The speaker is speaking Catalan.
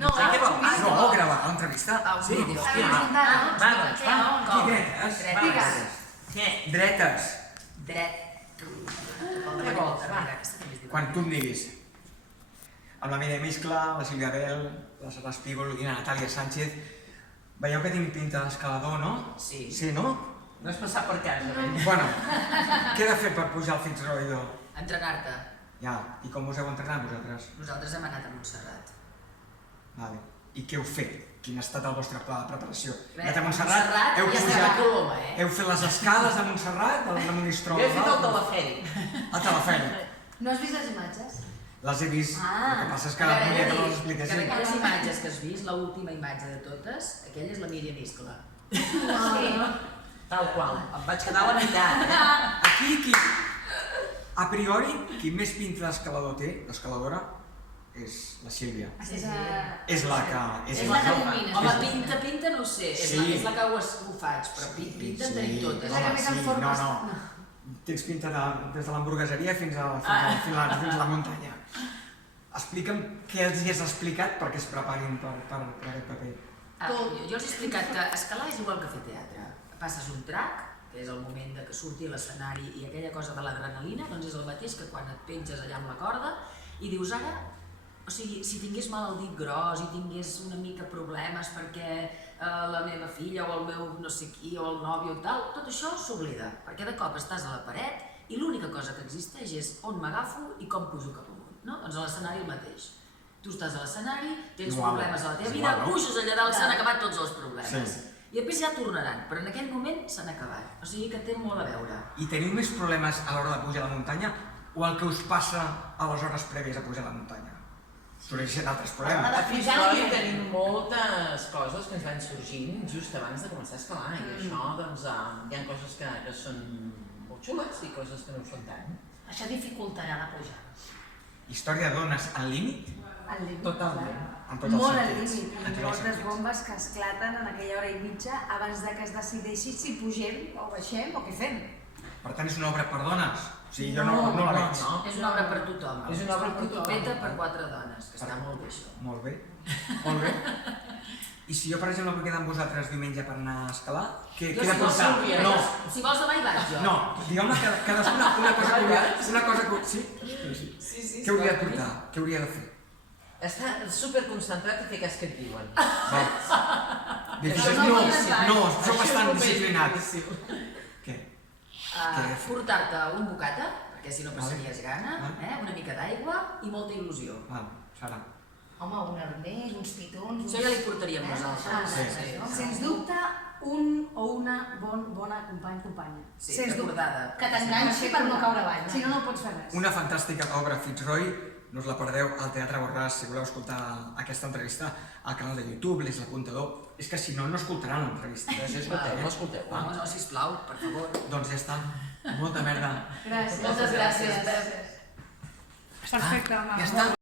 No, què vols? No, gravar l'entrevista. Sí, hòstia. Dretes. Què? Dretes. Dret. Què vols? Quan tu em diguis. Amb la Mireia Miscla, la Sílvia Bel, la Sara Espígol i la Natàlia Sánchez. Veieu que tinc pinta d'escalador, no? Sí. Sí, no? No has passat per casa, bé? Bueno, què he de fer per pujar al Fitzroy? Entrenar-te. Ja, i com us heu entrenat vosaltres? Nosaltres hem anat a Montserrat. Vale. I què heu fet? Quin ha estat el vostre pla de preparació? Bé, Anat a Montserrat, heu ja estem a pujat, Coloma, heu fet les escales de Montserrat, de Monistrol. Jo he fet el telefèric. El telefèric. No has vist les imatges? Les he vist, el que passa és que A veure, volia que he de les dir expliquessin. que d'aquelles imatges que has vist, l'última imatge de totes, aquella és la Míriam Iscla. Sí. Tal qual. Em vaig quedar a la meitat. Aquí, a priori, qui més pinta d'escalador té, d'escaladora, és la Sílvia. És la que... És la que domina. Home, pinta no ho sé, és la que ho faig, però pinta en tenim totes. La que més en forma. No. Tens pinta des de l'hamburgueseria fins a la muntanya. Explica'm què els hi has explicat perquè es preparin per aquest paper. Jo els he explicat que escalar és igual que fer teatre. Passes un track, que és el moment de que surti a l'escenari i aquella cosa de l'adrenalina, doncs és el mateix que quan et penges allà amb la corda i dius ara, o sigui, si tingués mal al dit gros i tingués una mica problemes perquè la meva filla o el meu no sé qui o el nòvio i tal, tot això s'oblida, perquè de cop estàs a la paret i l'única cosa que existeix és on m'agafo i com pujo cap amunt, no? Doncs a l'escenari el mateix. Tu estàs a l'escenari, tens problemes a la teva vida, puges allà dalt, s'han acabat tots els problemes. I després ja tornaran, però en aquell moment s'han acabat. O sigui que té molt a veure. I teniu més problemes a l'hora de pujar a la muntanya o el que us passa a les hores prèvies a pujar a la muntanya? Sorgeixen altres problemes. A Fitzroy tenim moltes coses que ens van sorgint just abans de començar a escalar i això, doncs, hi ha coses que són molt xules i coses que no ho són tant. Això dificultarà la pujada. Història de dones al límit? Al límit. Totalment. En tots els Molt al sentits. límit. En I tots els moltes sentits. bombes que esclaten en aquella hora i mitja abans de que es decideixi si pugem o baixem o què fem. Per tant, és una obra per dones? O sigui, jo no la veig. És una obra per tothom. És una obra per tothom. Feta per 4 dones, que està molt bé això. Molt bé, molt bé. I si jo, per exemple, vull quedar amb vosaltres diumenge per anar a escalar, què he de portar? No, Si vols demà hi vaig jo. no, digueu-me cadascuna una cosa que... Sí? Sí, Què hauria de portar? Què hauria de fer? Està superconcentrat a fer cas que et diuen. No, sóc bastant disciplinat. Què? Portar-te un bocata, perquè si no passaries gana, una mica d'aigua i molta il·lusió. Sara. Home, un arnès, uns pitons... Això ja li portaríem nosaltres. Sí. Sens dubte, un o una bona companya. Sí, Sens dubte. recordada. Que t'enganxi per no caure avall. Si no, no pots fer res. Una fantàstica obra, Fitzroy. No us la perdeu al Teatre Borràs si voleu escoltar aquesta entrevista al canal de YouTube, l'Eix l'Apuntador. És que si no, no escoltaran l'entrevista. Escolteu. No, sisplau, per favor. Doncs ja està. Molta merda. Gràcies. Moltes gràcies. Perfecte, home. Ja està.